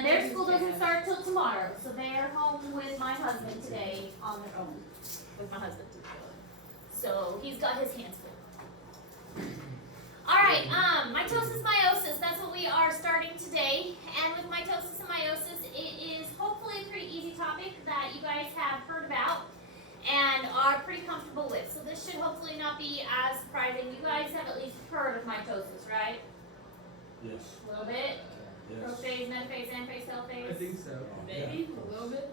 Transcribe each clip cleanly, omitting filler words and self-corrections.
And their school doesn't start till tomorrow, so they are home with my husband today on their own. With my husband. So he's got his hands full. Alright, mitosis, meiosis, that's what we are starting today. And with mitosis and meiosis, it is hopefully a pretty easy topic that you guys have heard about and are pretty comfortable with. So this should hopefully not be as surprising. You guys have at least heard of mitosis, right? Yes. A little bit? Yes. Prophase, metaphase, anaphase, telophase? I think so. Maybe? A little bit?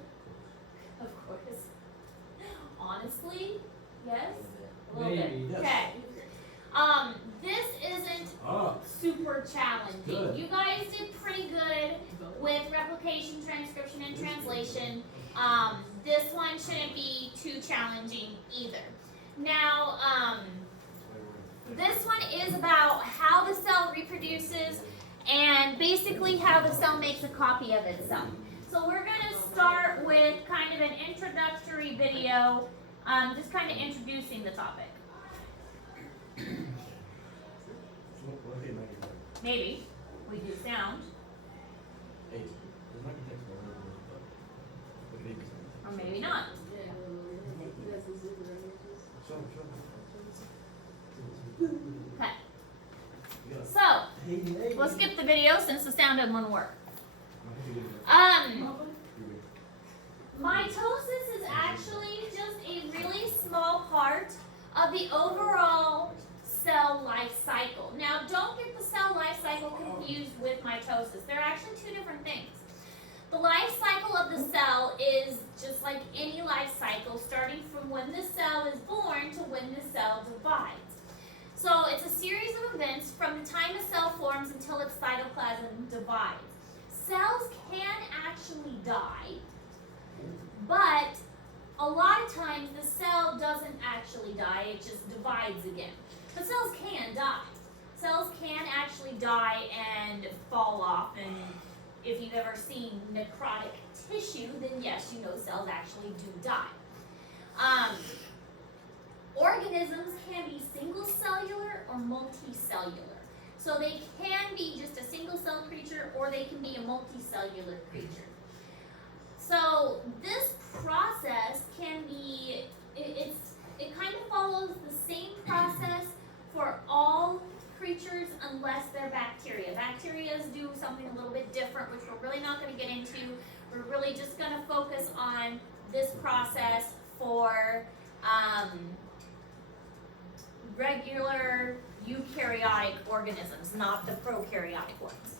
Of course. Honestly? Yes? A little Maybe. bit. Yes. Okay. This isn't super challenging. Good. You guys did pretty good with replication, transcription, and translation. This one shouldn't be too challenging either. Now, this one is about how the cell reproduces and basically how the cell makes a copy of itself. So we're going to start with kind of an introductory video, just kind of introducing the topic. Maybe. We do sound. Or maybe not. Okay. So, we'll skip the video since the sound doesn't want to work. Mitosis is actually just a really small part of the overall cell life cycle. Now, don't get the cell life cycle confused with mitosis. They're actually two different things. The life cycle of the cell is just like any life cycle, starting from when the cell is born to when the cell divides. So it's a series of events from the time a cell forms until its cytoplasm divides. Cells can actually die, but a lot of times the cell doesn't actually die, it just divides again. But cells can die. Cells can actually die and fall off, and if you've ever seen necrotic tissue, then yes, you know cells actually do die. Organisms can be single cellular or multicellular. So they can be just a single cell creature or they can be a multicellular creature. So this process can be, it kind of follows the same process for all creatures unless they're bacteria. Bacteria do something a little bit different, which we're really not going to get into. We're really just going to focus on this process for regular eukaryotic organisms, not the prokaryotic ones.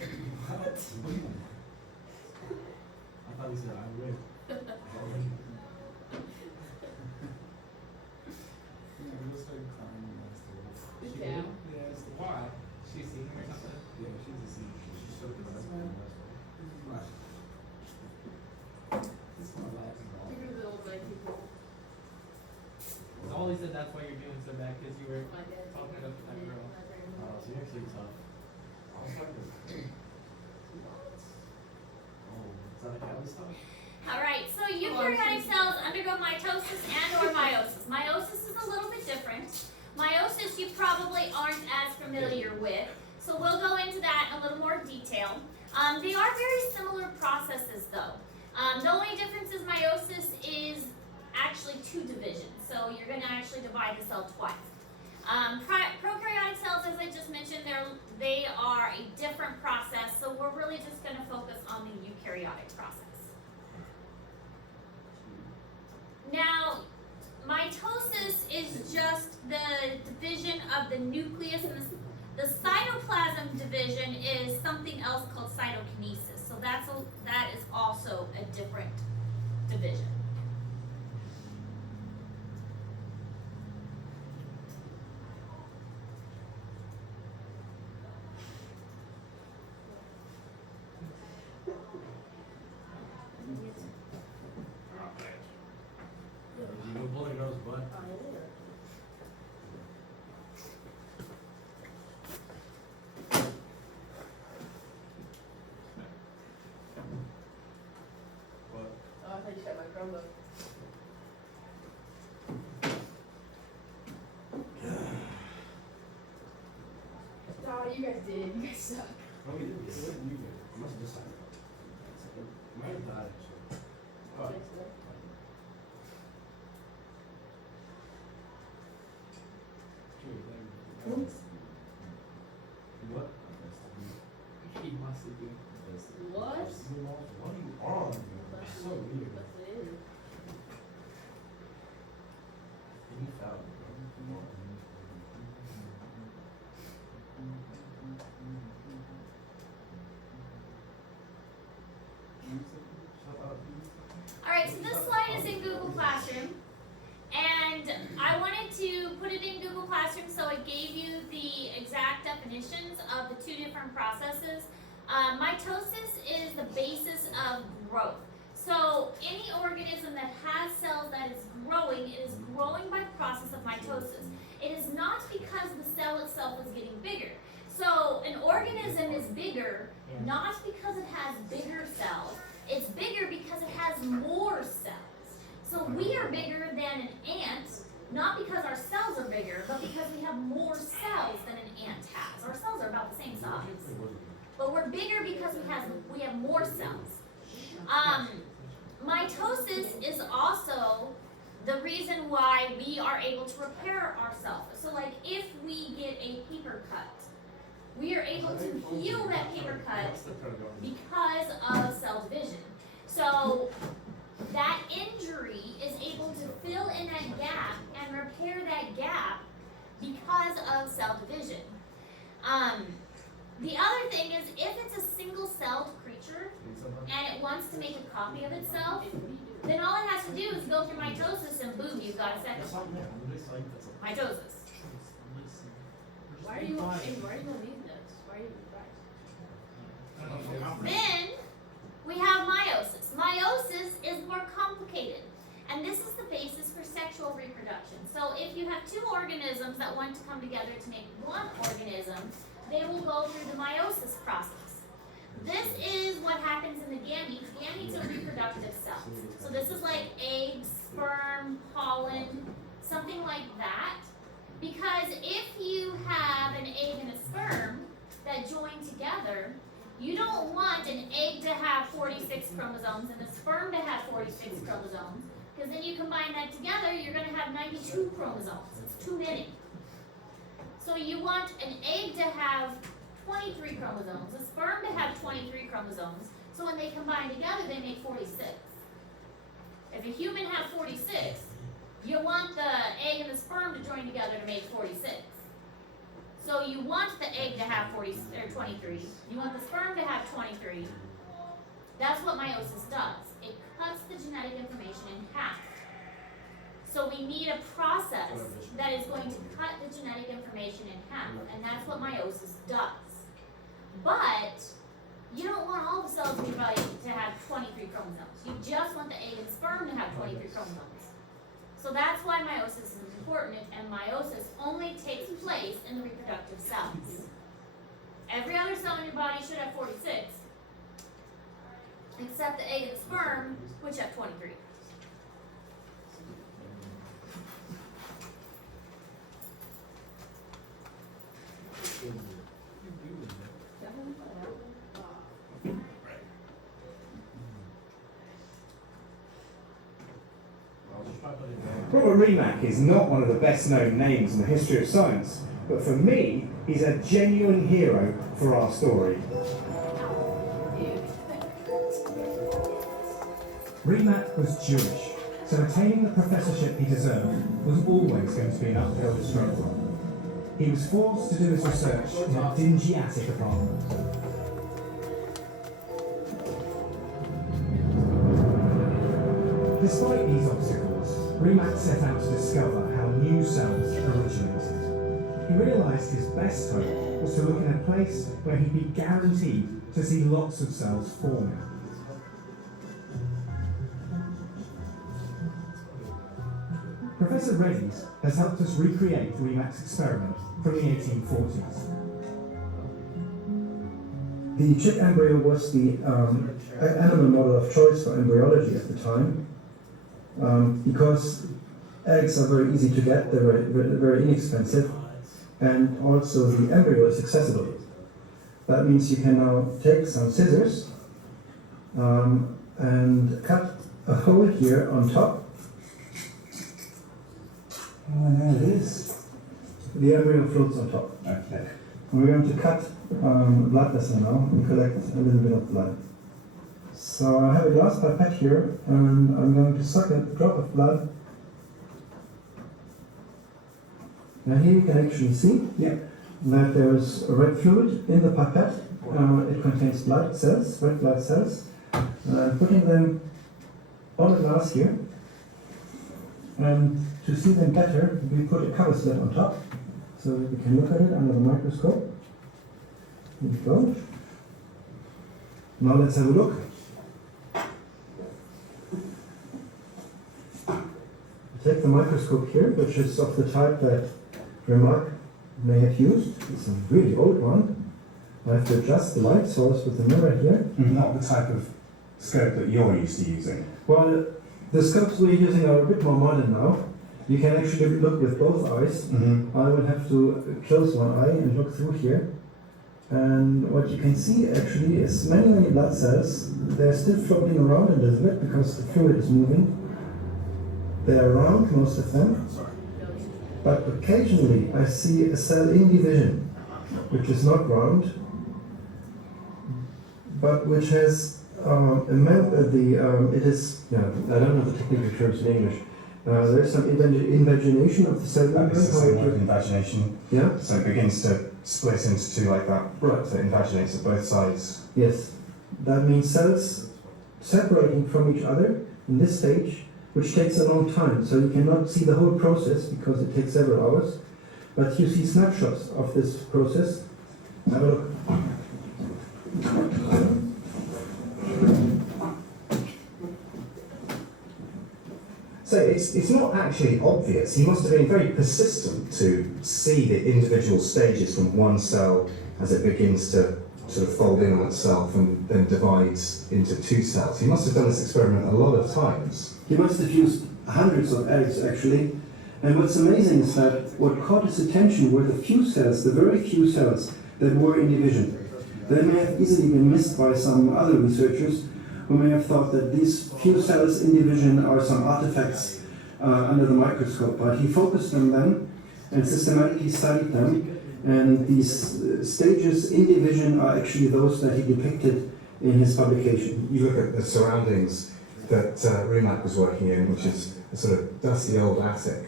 I thought he said I would. Yeah. Yes. Why? She's seen him or something? Yeah, she's a senior. She showed the last one. This one laughs. All he said that's why you're doing so bad because you were talking about that girl. So you're actually tough. I was talking to is that a cow stuff? Alright, so eukaryotic cells undergo mitosis and or meiosis. Meiosis is a little bit different. Meiosis you probably aren't as familiar with, so we'll go into that in a little more detail. They are very similar processes though. The only difference is meiosis is actually two divisions, so you're going to actually divide the cell twice. Prokaryotic cells, as I just mentioned, they are a different process, so we're really just going to focus on the eukaryotic process. Now, mitosis is just the division of the nucleus, and the cytoplasm division is something else called cytokinesis. So that is also a different Chromebook. Oh, you guys did. You guys suck. Oh, we did. What did you do? I must have decided. I might have died, actually. Oh. What? He must have been. What? What are you on? You're so weird. That's what it is. You found All right, so this slide is in Google Classroom, and I wanted to put it in Google Classroom so it gave you the exact definitions of the two different processes. Mitosis is the basis of growth. So any organism that has cells that is growing, it is growing by process of mitosis. It is not because the cell itself is getting bigger. So an organism is bigger not because it has bigger cells. It's bigger because it has more cells. So we are bigger than an ant, not because our cells are bigger, but because we have more cells than an ant has. Our cells are about the same size, but we're bigger because we have more cells. Mitosis is also the reason why we are able to repair ourselves. So like if we get a paper cut, we are able to heal that paper cut because of cell division. So that injury is able to fill in that gap and repair that gap because of cell division. The other thing is if it's a single-celled creature and it wants to make a copy of itself, then all it has to do is go through mitosis and boom, you've got a second one. Mitosis. Why are you gonna need this? Why are you surprised? Then we have meiosis. Meiosis is more complicated, and this is the basis for sexual reproduction. So if you have two organisms that want to come together to make one organism, they will go through the meiosis process. This is what happens in the gametes. Gametes are reproductive cells. So this is like egg, sperm, pollen, something like that. Because if you have an egg and a sperm that join together, you don't want an egg to have 46 chromosomes and a sperm to have 46 chromosomes, because then you combine that together, you're going to have 92 chromosomes. It's too many. So you want an egg to have 23 chromosomes, a sperm to have 23 chromosomes, so when they combine together, they make 46. If a human has 46, you want the egg and the sperm to join together to make 46. So you want the egg to have 23. You want the sperm to have 23. That's what meiosis does. It cuts the genetic information in half. So we need a process that is going to cut the genetic information in half, and that's what meiosis does. But you don't want all the cells in your body to have 23 chromosomes. You just want the egg and sperm to have 23 chromosomes. So that's why meiosis is important, and meiosis only takes place in the reproductive cells. Every other cell in your body should have 46, except the egg and the sperm, which have 23. Robert Remak is not one of the best known names in the history of science, but for me, he's a genuine hero for our story. Remak was Jewish, so attaining the professorship he deserved was always going to be an uphill struggle. He was forced to do his research in a dingy attic apartment. Despite these obstacles, Remak set out to discover how new cells originated. He realised his best hope was to look in a place where he'd be guaranteed to see lots of cells forming. Professor Reddy's has helped us recreate Remak's experiment from the 1840s. The chick embryo was the animal model of choice for embryology at the time. because eggs are very easy to get, they're very inexpensive, and also the embryo is accessible. That means you can now take some scissors and cut a hole here on top. Oh, there it is. The embryo floats on top. Okay. And we're going to cut a blood vessel now and collect a little bit of blood. So I have a glass pipette here, and I'm going to suck a drop of blood. Now here you can actually see that there's a red fluid in the pipette. It contains blood cells, red blood cells. Putting them on the glass here, and to see them better, we put a cover slip on top, so we can look at it under the microscope. Here we go. Now let's have a look. Take the microscope here, which is of the type that Remarque may have used. It's a really old one. I have to adjust the light source with the mirror here. Not the type of scope that you're used to using. Well, the scopes we're using are a bit more modern now. You can actually look with both eyes. Mm-hmm. I will have to close one eye and look through here. And what you can see actually is many blood cells. They're still floating around a little bit because the fluid is moving. They're round, most of them. But occasionally I see a cell in division, which is not round, but which has I don't know the technical terms in English. There's some invagination of the cell membrane. That is the same word, invagination. Yeah. So it begins to split into two like that. Right. So it invaginates at both sides. Yes. That means cells separating from each other in this stage, which takes a long time. So you cannot see the whole process because it takes several hours. But you see snapshots of this process. Have a look. So it's not actually obvious. He must have been very persistent to see the individual stages from one cell as it begins to sort of fold in on itself and then divides into two cells. He must have done this experiment a lot of times. He must have used hundreds of eggs actually. And what's amazing is that what caught his attention were the few cells, the very few cells that were in division. They may have easily been missed by some other researchers who may have thought that these few cells in division are some artifacts under the microscope. But he focused on them and systematically studied them. And these stages in division are actually those that he depicted in his publication. You look at the surroundings that Remarque was working in, which is a sort of dusty old attic.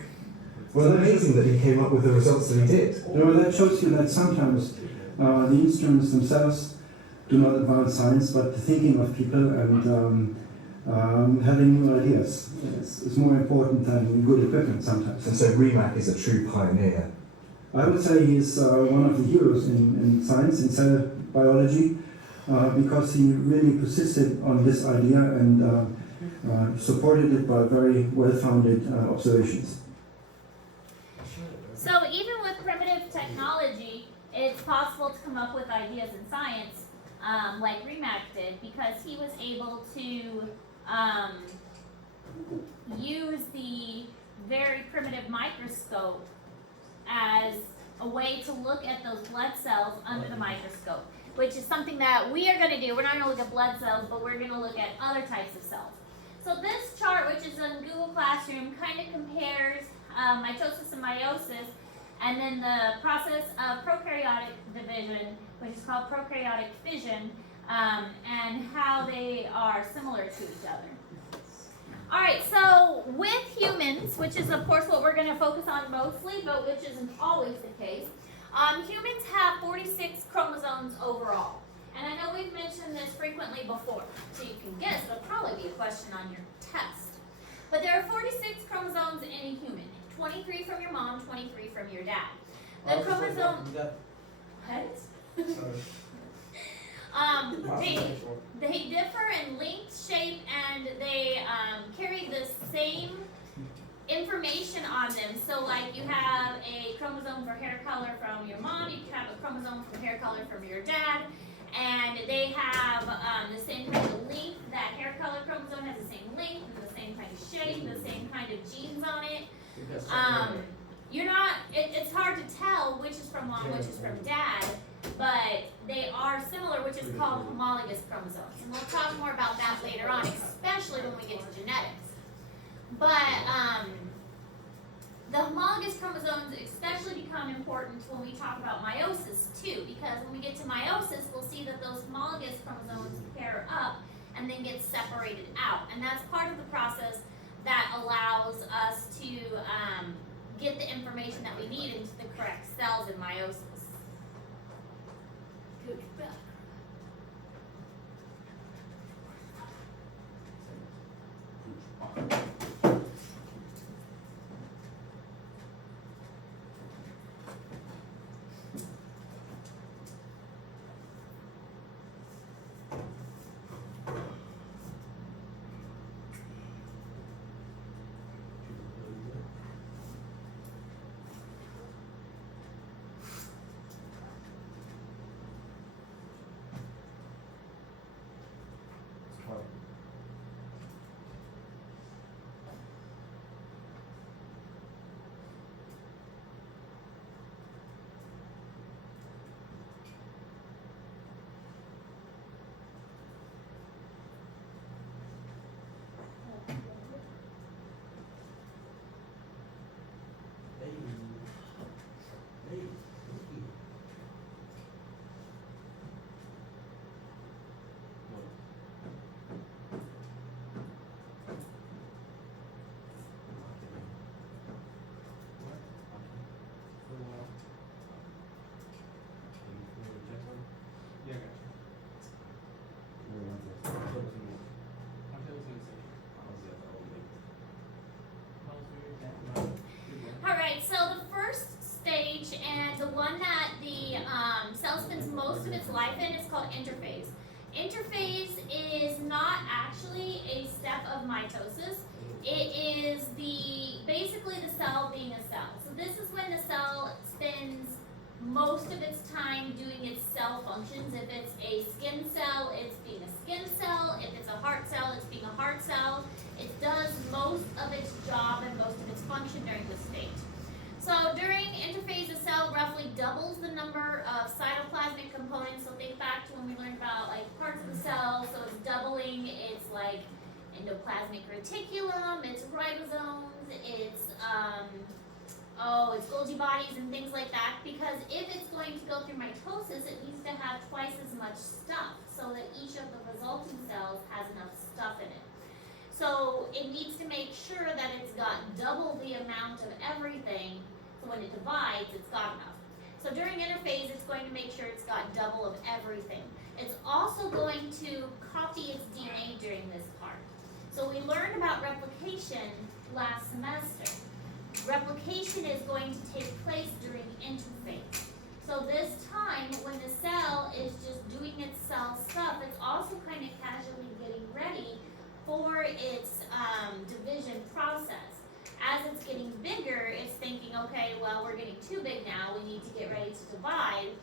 Well, it's amazing that he came up with the results that he did. You know, that shows you that sometimes the instruments themselves do not advance science, but the thinking of people and having new ideas is more important than good equipment sometimes. And so Remarque is a true pioneer. I would say he's one of the heroes in science, in cell biology, because he really persisted on this idea and supported it by very well-founded observations. So even with primitive technology, it's possible to come up with ideas in science, like Remarque did, because he was able to use the very primitive microscope as a way to look at those blood cells under the microscope, which is something that we are going to do. We're not going to look at blood cells, but we're going to look at other types of cells. So this chart, which is in Google Classroom, kind of compares mitosis and meiosis, and then the process of prokaryotic division, which is called prokaryotic fission, and how they are similar to each other. All right, so with humans, which is of course what we're going to focus on mostly, but which isn't always the case, humans have 46 chromosomes overall. And I know we've mentioned this frequently before, so you can guess it'll probably be a question on your test. But there are 46 chromosomes in a human, 23 from your mom, 23 from your dad. The chromosome... What? They differ in length, shape, and they carry the same information on them. So like you have a chromosome for hair color from your mom, you can have a chromosome for hair color from your dad, and they have the same kind of length. That hair color chromosome has the same length and the same kind of shape, the kind of genes on it. Because You're not, it's hard to tell which is from mom, which is from dad, but they are similar, which is called homologous chromosomes. And we'll talk more about that later on, especially when we get to genetics. But the homologous chromosomes especially become important when we talk about meiosis too, because when we get to meiosis, we'll see that those homologous chromosomes pair up and then get separated out. And that's part of the process that allows us to get the information that we need into the correct cells in meiosis. Good back. Yeah, gotcha. What was gonna say? How was your dad? Alright, so the first stage and the one that the cell spends most of its life in is called interphase. Interphase is not actually a step of mitosis. It is basically the cell being a cell. So this is when the cell spends most of its time doing its cell functions. If it's a skin cell, it's being a skin cell. If it's a heart cell, it's being a heart cell. It does most of its job and most of its function during this stage. So during interphase, the cell roughly doubles the number of cytoplasmic components. So think back to when we learned about like parts of the cell. So it's doubling. It's like endoplasmic reticulum. It's ribosomes. It's it's Golgi bodies and things like that. Because if it's going to go through mitosis, it needs to have twice as much stuff, so that each of the resulting cells has enough stuff in it. So it needs to make sure that it's got double the amount of everything, so when it divides, it's got enough. So during interphase, it's going to make sure it's got double of everything. It's also going to copy its DNA during this part. So we learned about replication last semester. Replication is going to take place during interphase. So this time, when the cell is just doing its cell stuff, it's also kind of casually getting ready for its division process. As it's getting bigger, it's thinking, okay, well, we're getting too big now, we need to get ready to divide.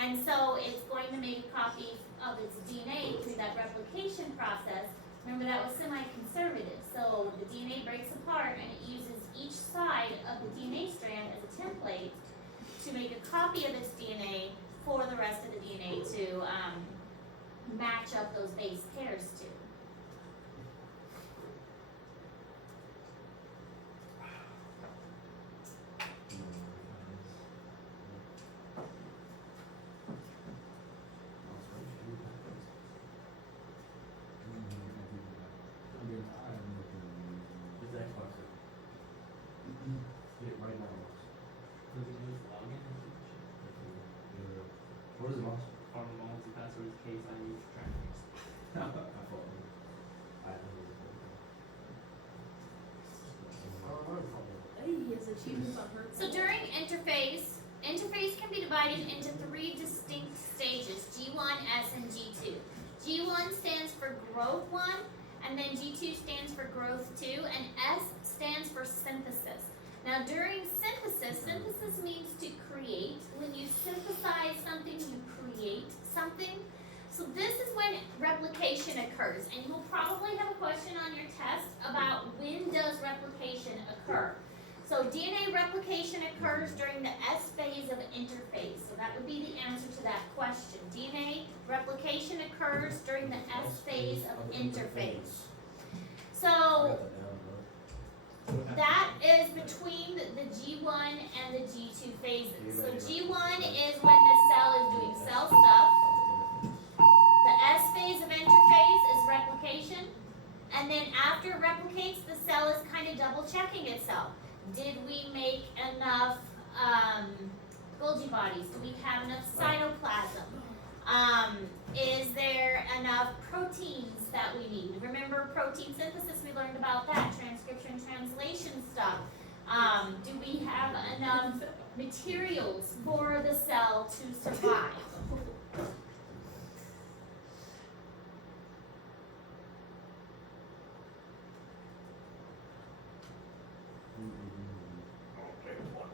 And so it's going to make a copy of its DNA through that replication process. Remember, that was semi-conservative, so the DNA breaks apart and it uses each side of the DNA strand as a template to make a copy of its DNA for the rest of the DNA to match up those base pairs to. Get it right now. Does it use login? What is it, Moss? Form a multi-password case I use trackers. I thought I Hey, he has achievements on her. So during interphase, interphase can be divided into three distinct stages, G1, S, and G2. G1 stands for growth 1, and then G2 stands for growth 2, and S stands for synthesis. Now during synthesis, synthesis means to create. When you synthesize something, you create something. So this is when replication occurs, and you will probably have a question on your test about when does replication occur? So DNA replication occurs during the S phase of interphase. So that would be the answer to that question. DNA replication occurs during the S phase of interphase. So that is between the G1 and the G2 phases. So G1 is when the cell is doing cell stuff. The S phase of interphase is replication. And then after it replicates, the cell is kind of double checking itself. Did we make enough Golgi bodies? Do we have enough cytoplasm? Is there enough proteins that we need? Remember protein synthesis, we learned about that, transcription, translation stuff. Do we have enough materials for the cell to survive?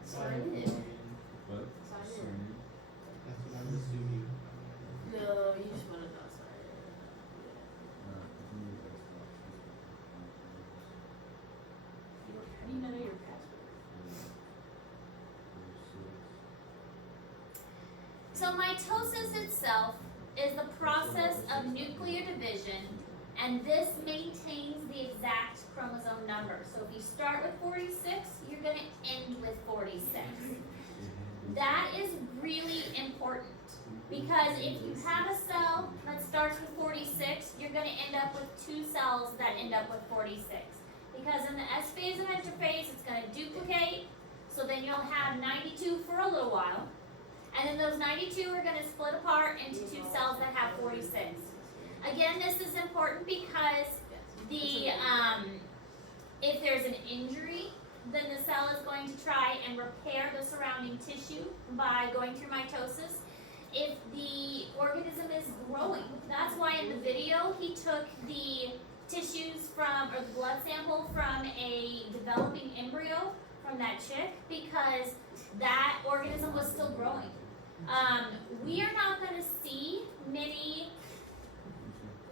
Sign in. What? Sign in. That's what I was assuming. No, you just wanna not sign in. How do you know your password? So mitosis itself is the process of nuclear division, and this maintains the exact chromosome number. So if you start with 46, you're going to end with 46. That is really important, because if you have a cell that starts with 46, you're going to end up with two cells that end up with 46. Because in the S phase of interphase, it's going to duplicate, so then you'll have 92 for a little while. And then those 92 are going to split apart into two cells that have 46. Again, this is important because if there's an injury, then the cell is going to try and repair the surrounding tissue by going through mitosis. If the organism is growing, that's why in the video he took the tissues or the blood sample from a developing embryo from that chick, because that organism was still growing. We are not going to see many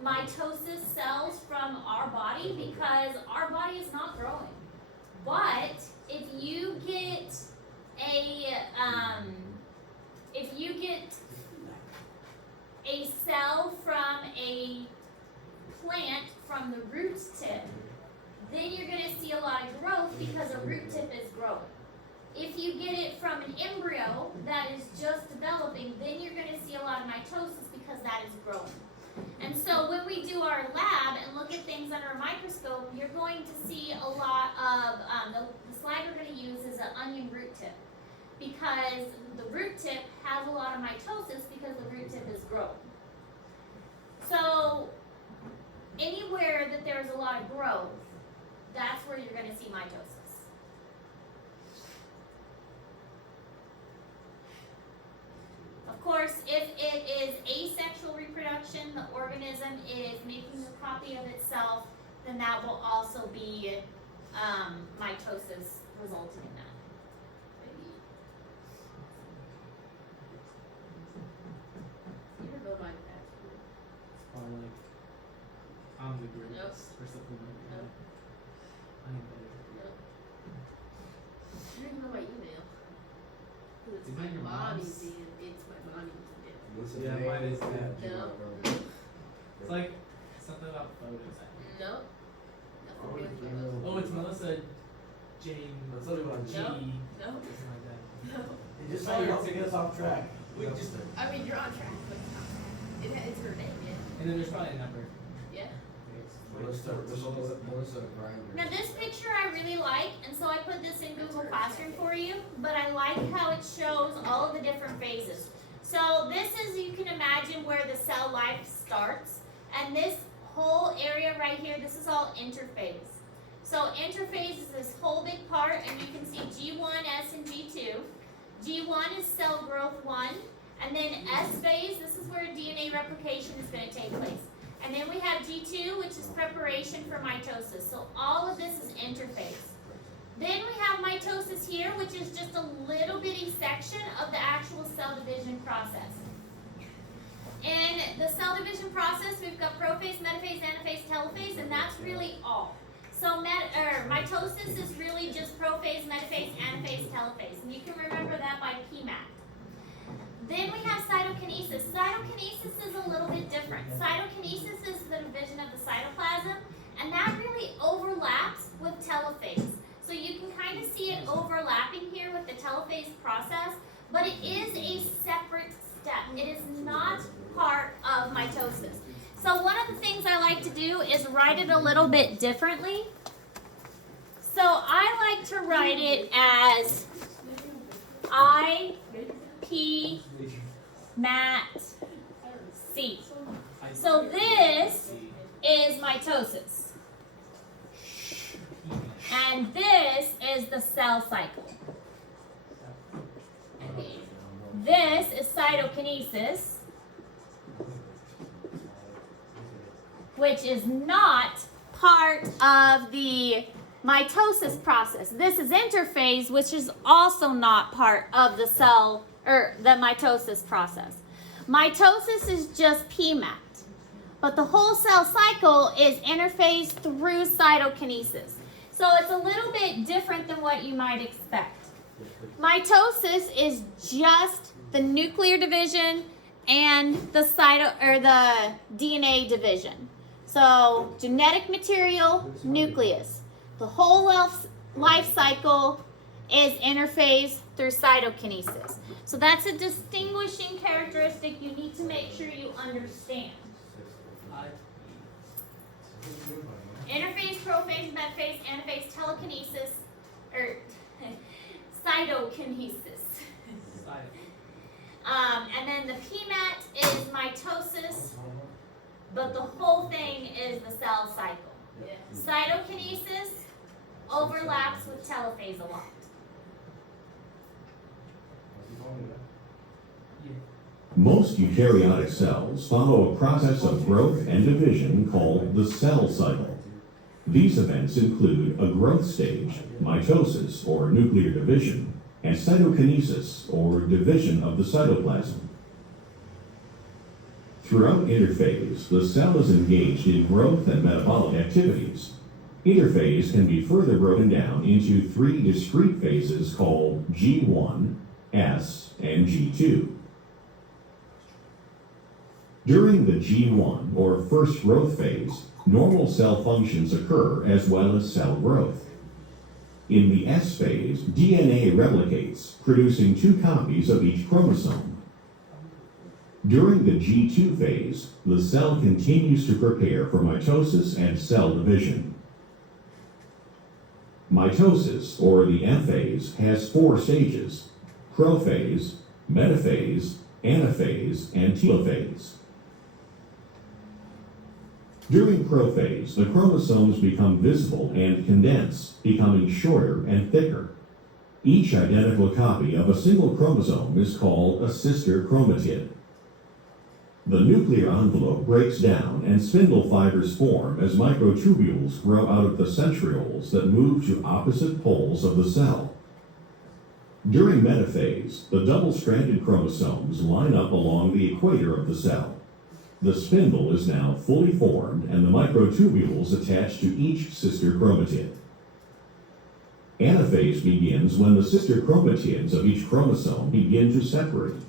mitosis cells from our body because our body is not growing. But if you get a cell from a plant from the root tip, then you're going to see a lot of growth because a root tip is growing. If you get it from an embryo that is just developing, then you're going to see a lot of mitosis because that is growing. And so when we do our lab and look at things under a microscope, you're going to see a lot of, the slide we're going to use is an onion root tip, because the root tip has a lot of mitosis because the root tip is growing. So anywhere that there's a lot of growth, that's where you're going to see mitosis. Of course, if it is asexual reproduction, the organism is making a copy of itself, then that will also be mitosis resulting in that. You don't know my password. Probably like on the grid Nope. or something like that. Nope. I think that is. No. You don't even know my email. 'Cause it's Is my that your mommy's mom's? email. It's my mommy's email. Yeah, mine is too. No. It's like something about photos. No. Nothing good with my Oh, it's Melissa Jane Let's talk about G. No. Something No. like that. No. Just so you don't get us off track. We just I mean, you're on track, but it's her name, yeah. and then there's probably a number. Yeah. Melissa Grinder. Now this picture I really like, and so I put this in Google Classroom for you, but I like how it shows all of the different phases. So this is, you can imagine, where the cell life starts, and this whole area right here, this is all interphase. So interphase is this whole big part, and you can see G1, S, and G2. G1 is cell growth 1, and then S phase, this is where DNA replication is going to take place. And then we have G2, which is preparation for mitosis. So all of this is interphase. Then we have mitosis here, which is just a little bitty section of the actual cell division process. In the cell division process, we've got prophase, metaphase, anaphase, telophase, and that's really all. So mitosis is really just prophase, metaphase, anaphase, telophase. And you can remember that by PMAT. Then we have cytokinesis. Cytokinesis is a little bit different. Cytokinesis is the division of the cytoplasm, and that really overlaps with telophase. So you can kind of see it overlapping here with the telophase process, but it is a separate step. It is not part of mitosis. So one of the things I like to do is write it a little bit differently. So I like to write it as IPMAT-C. So this is mitosis. And this is the cell cycle. This is cytokinesis, which is not part of the mitosis process. This is interphase, which is also not part of the cell or the mitosis process. Mitosis is just PMAT, but the whole cell cycle is interphase through cytokinesis. So it's a little bit different than what you might expect. Mitosis is just the nuclear division and the the DNA division. So genetic material, nucleus. The whole life cycle is interphase through cytokinesis. So that's a distinguishing characteristic you need to make sure you understand. Interphase, prophase, metaphase, anaphase, telekinesis, or cytokinesis. And then the PMAT is mitosis, but the whole thing is the cell cycle. Cytokinesis overlaps with telophase a lot. Most eukaryotic cells follow a process of growth and division called the cell cycle. These events include a growth stage, mitosis or nuclear division, and cytokinesis or division of the cytoplasm. Throughout interphase, the cell is engaged in growth and metabolic activities. Interphase can be further broken down into 3 discrete phases called G1, S, and G2. During the G1, or first growth phase, normal cell functions occur as well as cell growth. In the S phase, DNA replicates, producing 2 copies of each chromosome. During the G2 phase, the cell continues to prepare for mitosis and cell division. Mitosis, or the M phase, has 4 stages: prophase, metaphase, anaphase, and telophase. During prophase, the chromosomes become visible and condense, becoming shorter and thicker. Each identical copy of a single chromosome is called a sister chromatid. The nuclear envelope breaks down and spindle fibers form as microtubules grow out of the centrioles that move to opposite poles of the cell. During metaphase, the double-stranded chromosomes line up along the equator of the cell. The spindle is now fully formed and the microtubules attached to each sister chromatid. Anaphase begins when the sister chromatids of each chromosome begin to separate.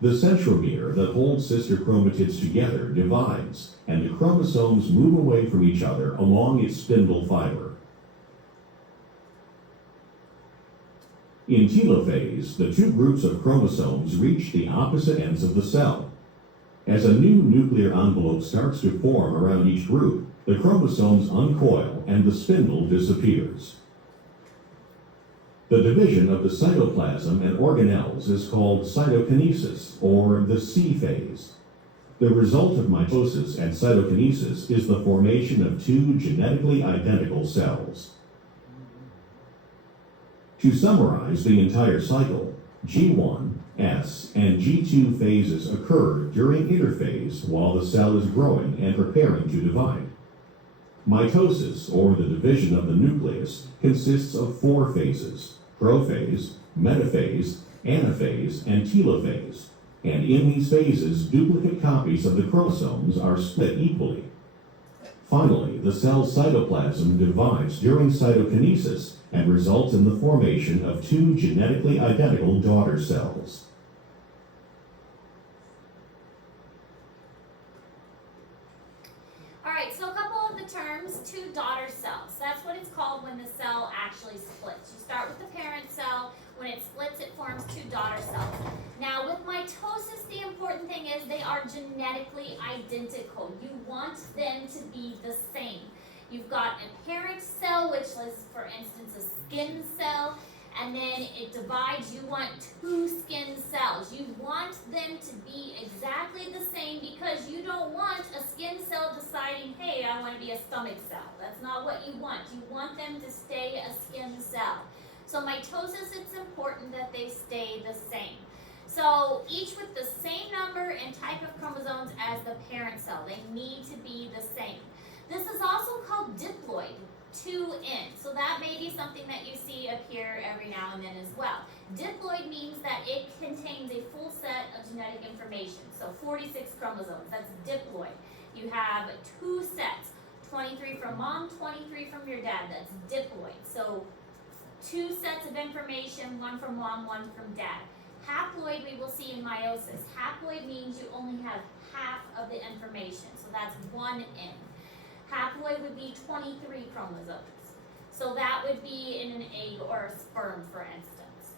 The centromere that holds sister chromatids together divides, and the chromosomes move away from each other along its spindle fiber. In telophase, the 2 groups of chromosomes reach the opposite ends of the cell. As a new nuclear envelope starts to form around each group, the chromosomes uncoil and the spindle disappears. The division of the cytoplasm and organelles is called cytokinesis, or the C phase. The result of mitosis and cytokinesis is the formation of 2 genetically identical cells. To summarize the entire cycle, G1, S, and G2 phases occur during interphase while the cell is growing and preparing to divide. Mitosis, or the division of the nucleus, consists of 4 phases: prophase, metaphase, anaphase, and telophase. And in these phases, duplicate copies of the chromosomes are split equally. Finally, the cell's cytoplasm divides during cytokinesis and results in the formation of two genetically identical daughter cells. Alright, so a couple of the terms, two daughter cells. That's what it's called when the cell actually splits. You start with the parent cell. When it splits, it forms two daughter cells. Now, with mitosis, the important thing is they are genetically identical. You want them to be the same. You've got a parent cell, which is, for instance, a skin cell, and then it divides. You want two skin cells. You want them to be exactly the same because you don't want a skin cell deciding, hey, I want to be a stomach cell. That's not what you want. You want them to stay a skin cell. So mitosis, it's important that they stay the same. So each with the same number and type of chromosomes as the parent cell. They need to be the same. This is also called diploid, 2N. So that may be something that you see appear every now and then as well. Diploid means that it contains a full set of genetic information. So 46 chromosomes, that's diploid. You have two sets, 23 from mom, 23 from your dad, that's diploid. So two sets of information, one from mom, one from dad. Haploid we will see in meiosis. Haploid means you only have half of the information, so that's 1N. Haploid would be 23 chromosomes. So that would be in an egg or a sperm, for instance.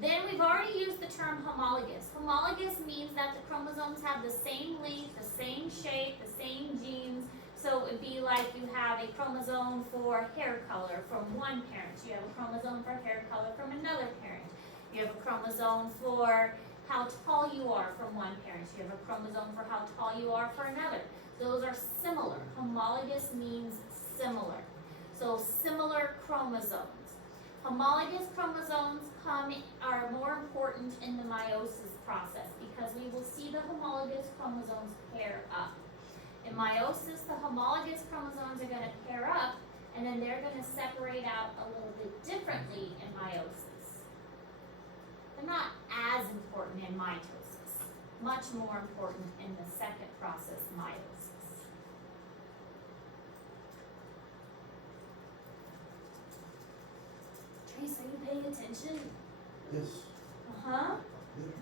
Then we've already used the term homologous. Homologous means that the chromosomes have the same length, the same shape, the same genes. So it would be like you have a chromosome for hair color from one parent. You have a chromosome for hair color from another parent. You have a chromosome for how tall you are from one parent. You have a chromosome for how tall you are for another. Those are similar. Homologous means similar. So similar chromosomes. Homologous chromosomes are more important in the meiosis process because we will see the homologous chromosomes pair up. In meiosis, the homologous chromosomes are going to pair up, and then they're going to separate out a little bit differently in meiosis. They're not as important in mitosis, much more important in the second process, meiosis. Trace, are you paying attention? Yes. Uh-huh.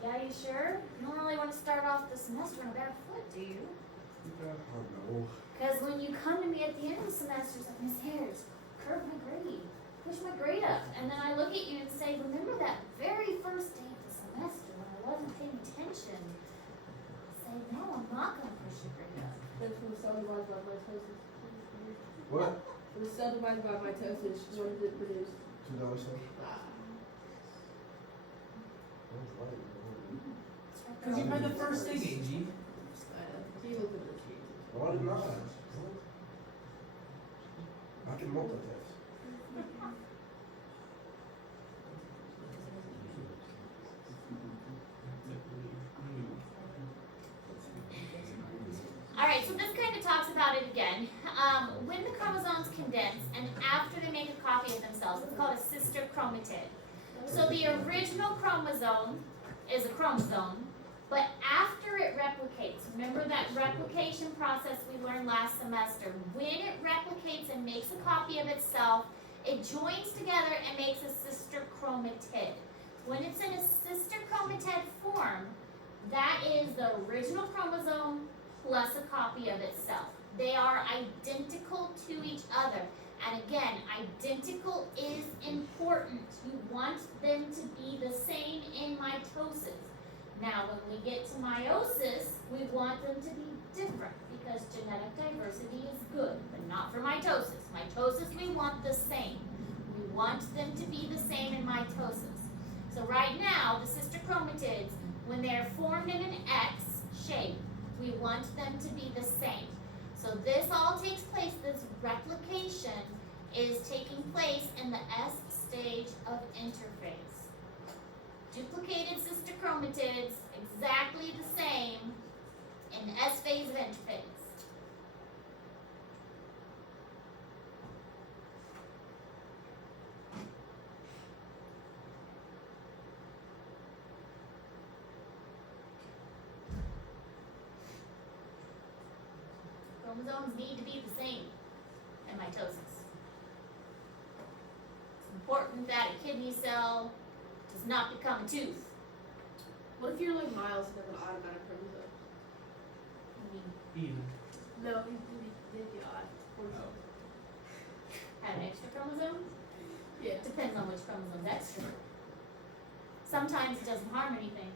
Yeah, you sure? You don't really want to start off the semester on a bad foot, do you? Oh no. Because when you come to me at the end of the semester, it's like, Miss Harris, curve my grade, push my grade up. And then I look at you and say, remember that very first day of the semester when I wasn't paying attention? I say, no, I'm not going to push your grade up. That's from the cell divided by mitosis. What? From the cell divided by mitosis, what did it produce? $2 cent? Because you read the first thing, AG. He looked at the sheet. No, I did not. I can multitask. Alright, so this kind of talks about it again. When the chromosomes condense and after they make a copy of themselves, it's called a sister chromatid. So the original chromosome is a chromosome, but after it replicates, remember that replication process we learned last semester, when it replicates and makes a copy of itself, it joins together and makes a sister chromatid. When it's in a sister chromatid form, that is the original chromosome plus a copy of itself. They are identical to each other. And again, identical is important. You want them to be the same in mitosis. Now, when we get to meiosis, we want them to be different because genetic diversity is good, but not for mitosis. Mitosis, we want the same. We want them to be the same in mitosis. So right now, the sister chromatids, when they're formed in an X shape, we want them to be the same. So this all takes place, this replication is taking place in the S stage of interphase. Duplicated sister chromatids, exactly the same in the S phase of interphase. Chromosomes need to be the same in mitosis. It's important that a kidney cell does not become a tooth. What if you're like Miles and have an automatic chromosome? I mean, Even. No, he did the odd. Oh. have an extra chromosome? Yeah. Depends on which chromosome's extra. Sometimes it doesn't harm anything.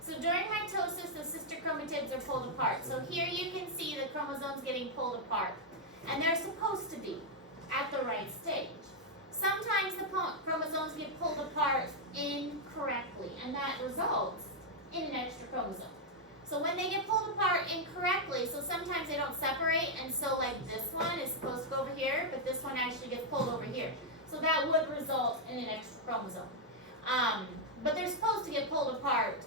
So during mitosis, the sister chromatids are pulled apart. So here you can see the chromosomes getting pulled apart. And they're supposed to be at the right stage. Sometimes the chromosomes get pulled apart incorrectly, and that results in an extra chromosome. So when they get pulled apart incorrectly, so sometimes they don't separate, and so like this one is supposed to go over here, but this one actually gets pulled over here. So that would result in an extra chromosome. But they're supposed to get pulled apart,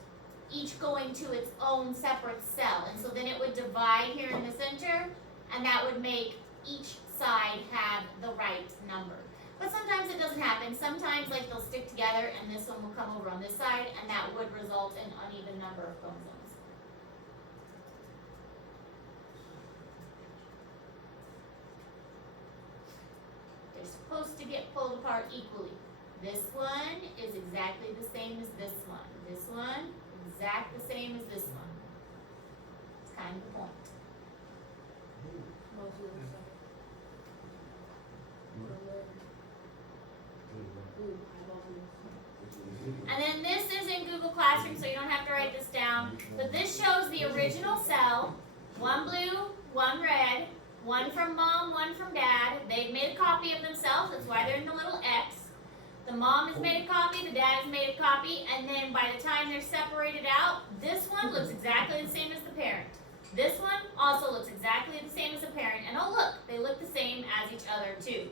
each going to its own separate cell. And so then it would divide here in the center, and that would make each side have the right number. But sometimes it doesn't happen. Sometimes like they'll stick together and this one will come over on this side, and that would result in uneven number of chromosomes. They're supposed to get pulled apart equally. This one is exactly the same as this one. This one, exact the same as this one. It's kind of the point. Most of them suck. Ooh, eyeballs in this. And then this is in Google Classroom, so you don't have to write this down. But this shows the original cell, one blue, one red, one from mom, one from dad. They've made a copy of themselves, that's why they're in the little X. The mom has made a copy, the dad has made a copy, and then by the time they're separated out, this one looks exactly the same as the parent. This one also looks exactly the same as the parent, and oh look, they look the same as each other too.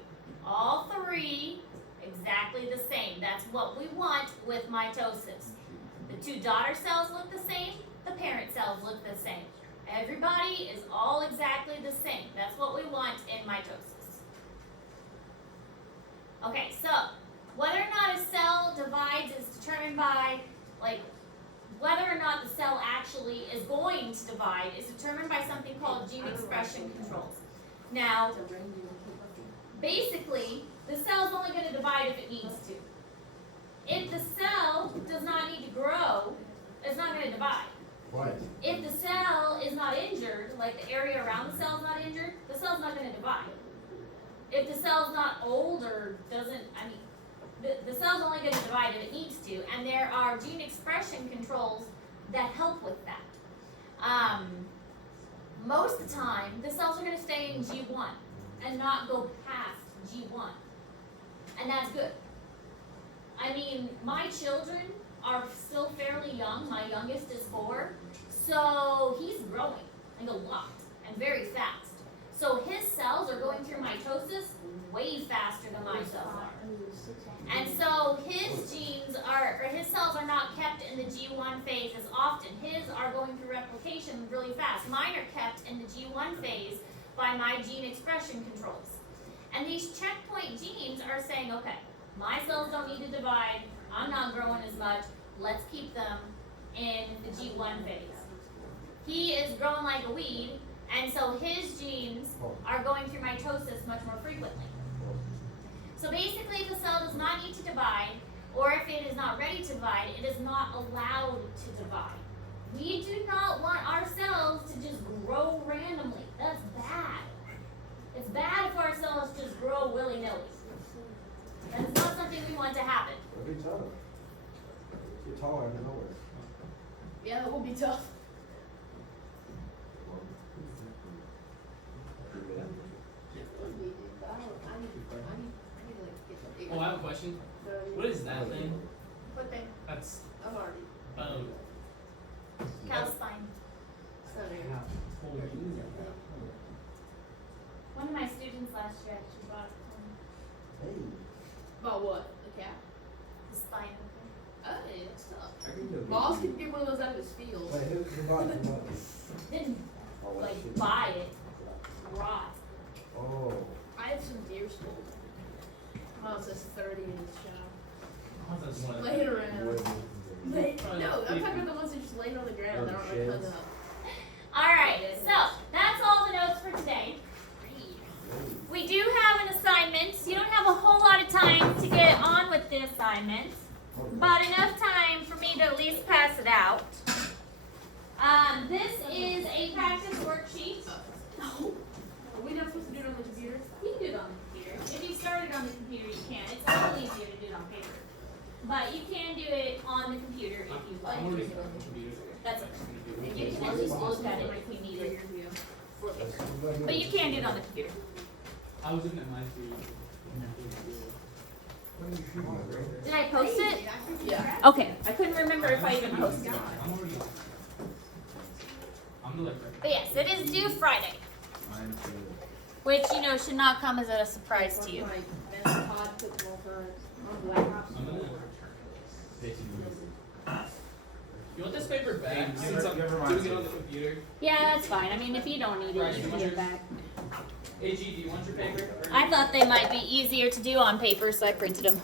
All three exactly the same. That's what we want with mitosis. The two daughter cells look the same, the parent cells look the same. Everybody is all exactly the same. That's what we want in mitosis. Okay, so whether or not a cell divides is determined by, like, whether or not the cell actually is going to divide is determined by something called gene expression controls. Now, basically, the cell's only going to divide if it needs to. If the cell does not need to grow, it's not going to divide. Why? If the cell is not injured, like the area around the cell is not injured, the cell's not going to divide. If the cell's not old or doesn't, the cell's only going to divide if it needs to, and there are gene expression controls that help with that. Most of the time, the cells are going to stay in G1 and not go past G1, and that's good. I mean, my children are still fairly young. My youngest is 4, so he's growing like a lot and very fast. So his cells are going through mitosis way faster than my cells are. And so his genes are, or his cells are not kept in the G1 phase as often. His are going through replication really fast. Mine are kept in the G1 phase by my gene expression controls. And these checkpoint genes are saying, okay, my cells don't need to divide, I'm not growing as much, let's keep them in the G1 phase. He is growing like a weed, and so his genes are going through mitosis much more frequently. So basically, if a cell does not need to divide, or if it is not ready to divide, it is not allowed to divide. We do not want our cells to just grow randomly. That's bad. It's bad if our cells just grow willy-nilly. That's not something we want to happen. It'll be tough. Get taller out of nowhere. Yeah, that will be tough. Oh, I have a question. What is that thing? What thing? That's I'm already. bone. Cow spine. One of my students last year actually brought it home. Hey, About what? The cat? The spine. Oh, yeah, that's tough. I can do it. Miles can get one of those out of his field. Wait, who bought it? Who bought it? Didn't Oh, what like shit. buy it. Brought. Oh. I had some deer school. Miles says 30 in his shop. That's one of Lay it the- around. What is it? No, I'm talking about the ones that just laying on the ground that aren't like hung up. Alright, so that's all the notes for today. We do have an assignment. You don't have a whole lot of time to get on with the assignment, but enough time for me to at least pass it out. This is a practice worksheet. Are we not supposed to do it on the computer? You can do it on the computer. If you started on the computer, you can. It's a little easier to do it on paper. But you can do it on the computer if you like. I'm already on the computer. That's okay. You can at least look at it if you need it. But you can do it on the computer. I was looking at my screen. Did I post it? Yeah. Okay. I couldn't remember if I even posted it. I'm already on. I'm the left. But yes, it is due Friday. Which, you know, should not come as a surprise to you. Like, Ben's pod took them all time on Blacktop. I'm gonna. You want this paper back since I'm doing it on the computer? Yeah, that's fine. I mean, if you don't need it, you can give it back. AG, do you want your paper? I thought they might be easier to do on paper, so I printed them.